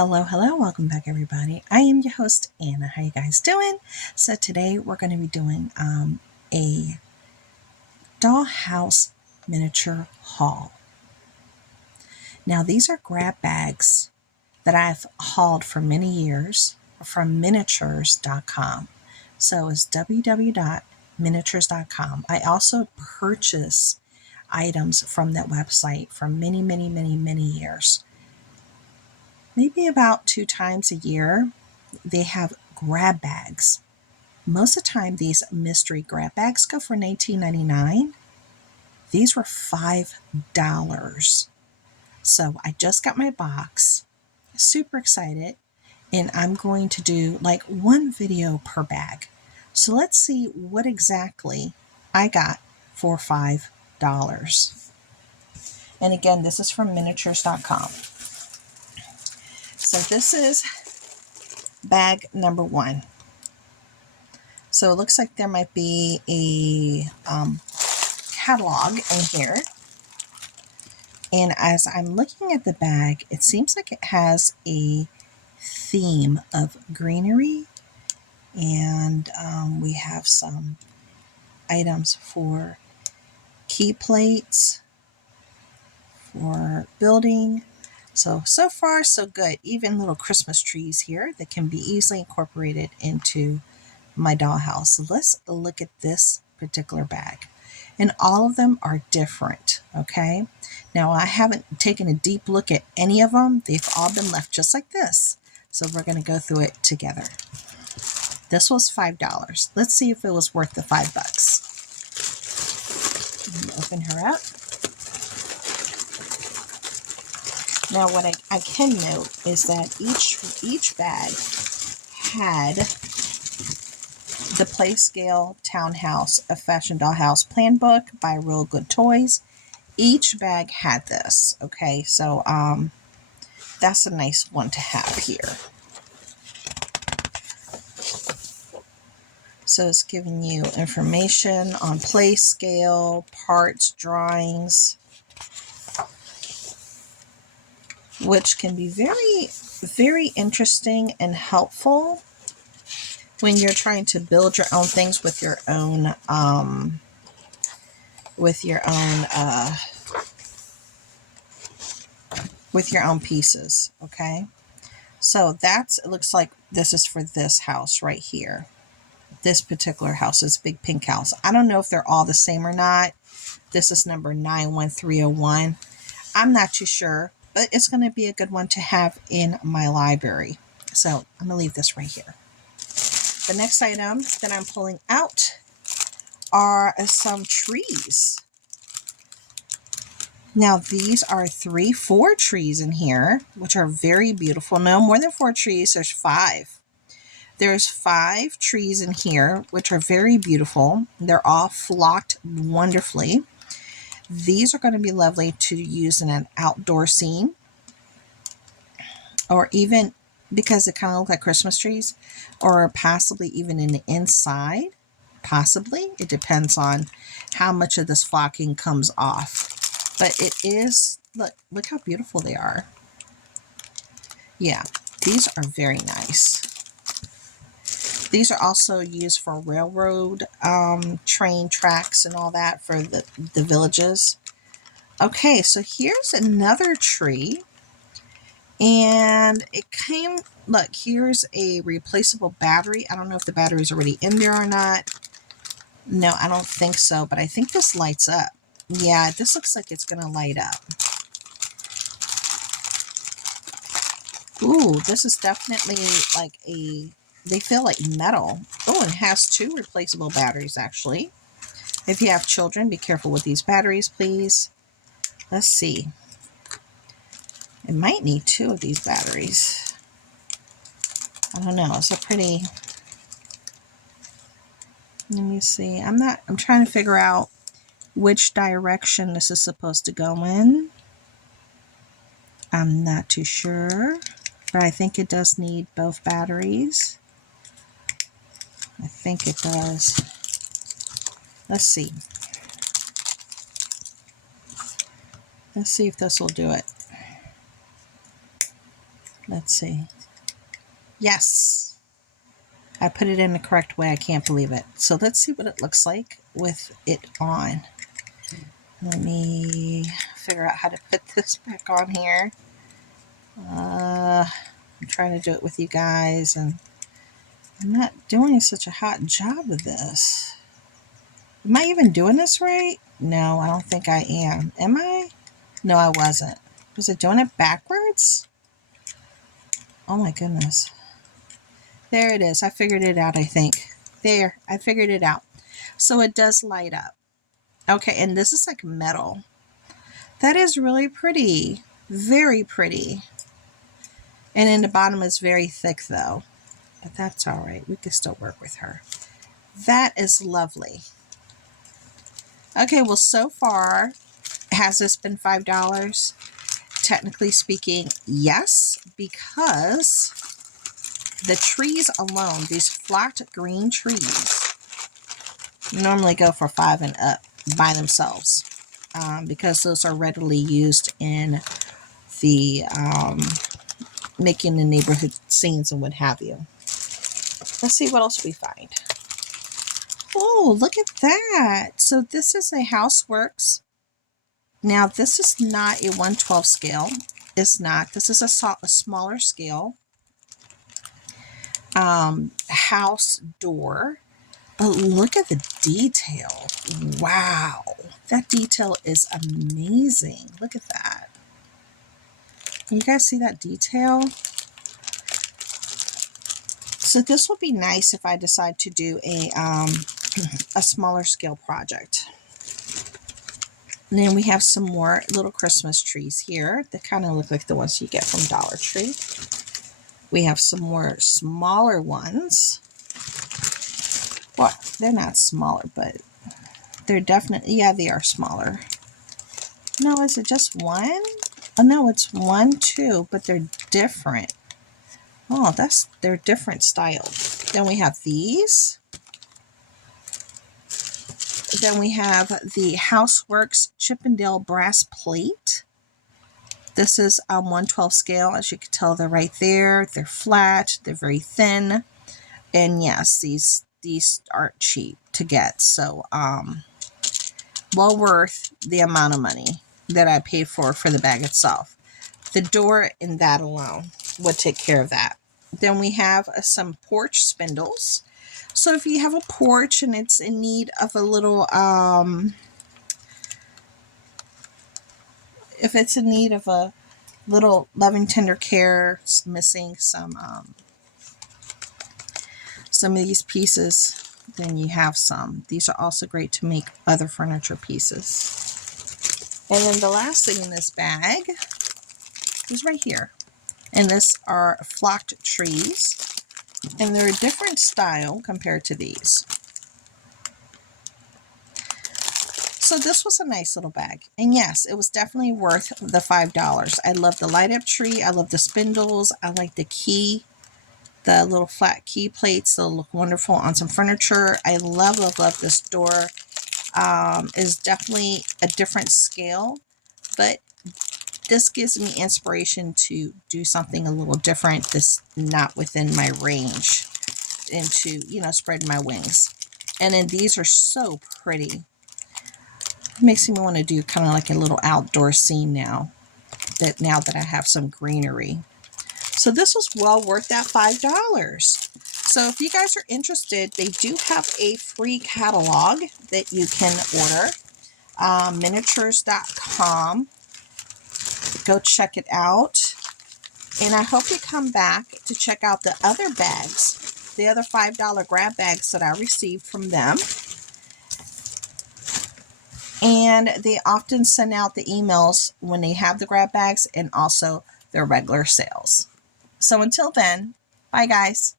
Hello, hello, welcome back everybody. I am your host Anna. How you guys doing? So today we're going to be doing a dollhouse miniature haul. Now these are grab bags that I've hauled for many years from miniatures.com. So it's www.miniatures.com. I also purchase items from that website for many years. Maybe about 2 times a year, they have grab bags. Most of the time, these mystery grab bags go for $19.99. These were $5. So I just got my box, super excited, and I'm going to do like one video per bag. So let's see what exactly I got for $5. And again, this is from miniatures.com. So this is bag number 1. So it looks like there might be a catalog in here. And as I'm looking at the bag, it seems like it has a theme of greenery. And we have some items for key plates, for building. So far, so good. Even little Christmas trees here that can be easily incorporated into my dollhouse. So let's look at this particular bag. And all of them are different, okay? Now, I haven't taken a deep look at any of them. They've all been left just like this. So we're going to go through it together. This was $5. Let's see if it was worth the $5. Open her up. Now, what I can note is that each bag had the Playscale Townhouse, a Fashion Dollhouse Plan Book by Real Good Toys. Each bag had this, okay? So that's a nice one to have here. So it's giving you information on Playscale, parts, drawings, which can be very interesting and helpful when you're trying to build your own things with your own pieces, okay? So it looks like this is for this house right here. This particular house, this big pink house. I don't know if they're all the same or not. This is number 91301. I'm not too sure, but it's going to be a good one to have in my library. So I'm going to leave this right here. The next item that I'm pulling out are some trees. Now these are 4 trees in here, which are very beautiful. No, more than 4 trees, there's 5. There's 5 trees in here, which are very beautiful. They're all flocked wonderfully. These are going to be lovely to use in an outdoor scene, or even because they kind of look like Christmas trees, or possibly even in the inside. Possibly. It depends on how much of this flocking comes off. But it is, look how beautiful they are. Yeah, these are very nice. These are also used for railroad train tracks and all that for the villages. Okay, so here's another tree. And it came, look, here's a replaceable battery. I don't know if the battery's already in there or not. No, I don't think so, but I think this lights up. Yeah, this looks like it's going to light up. Ooh, this is definitely like they feel like metal. Oh, and it has 2 replaceable batteries, actually. If you have children, be careful with these batteries, please. Let's see. It might need 2 of these batteries. I don't know. It's a pretty... Let me see. I'm trying to figure out which direction this is supposed to go in. I'm not too sure, but I think it does need both batteries. I think it does. Let's see. Let's see if this will do it. Let's see. Yes, I put it in the correct way. I can't believe it. So let's see what it looks like with it on. Let me figure out how to put this back on here. I'm trying to do it with you guys, and I'm not doing such a hot job of this. Am I even doing this right? No, I don't think I am. Am I? No, I wasn't. Was it doing it backwards? Oh my goodness. There it is. I figured it out, I think. There, I figured it out. So it does light up. Okay, and this is like metal. That is really pretty. Very pretty. And in the bottom is very thick though. But that's all right. We can still work with her. That is lovely. Okay, well, so far, has this been $5? Technically speaking, yes, because the trees alone, these flat green trees, normally go for $5 and up by themselves, because those are readily used in the making the neighborhood scenes and what have you. Let's see what else we find. Oh, look at that. So this is a Houseworks. Now, this is not a 1/12 scale. It's not. This is a smaller scale. House door. But look at the detail. Wow. That detail is amazing. Look at that. Can you guys see that detail? So this would be nice if I decide to do a smaller scale project. And then we have some more little Christmas trees here that kind of look like the ones you get from Dollar Tree. We have some more smaller ones. Well, they're not smaller, but they're definitely, yeah, they are smaller. No, is it just one? Oh, no, it's 1, 2, but they're different. Oh, they're different styles. Then we have these. Then we have the Houseworks Chippendale brass plate. This is 1/12 scale. As you can tell, they're right there. They're flat. They're very thin. And yes, these aren't cheap to get. So, well worth the amount of money that I paid for the bag itself. The door in that alone would take care of that. Then we have some porch spindles. So if you have a porch and it's in need of a little, if it's in need of a little loving tender care, it's missing some of these pieces, then you have some. These are also great to make other furniture pieces. And then the last thing in this bag is right here. And this are flocked trees. And they're a different style compared to these. So this was a nice little bag. And yes, it was definitely worth the $5. I love the light up tree. I love the spindles. I like the key. The little flat key plates. They'll look wonderful on some furniture. I love, love, love this door. Is definitely a different scale. But this gives me inspiration to do something a little different that's not within my range, and to, spread my wings. And then these are so pretty. It makes me want to do kind of like a little outdoor scene now that I have some greenery. So this was well worth that $5. So if you guys are interested, they do have a free catalog that you can order. Miniatures.com. Go check it out. And I hope you come back to check out the other bags, the other $5 grab bags that I received from them. And they often send out the emails when they have the grab bags and also their regular sales. So until then, bye guys.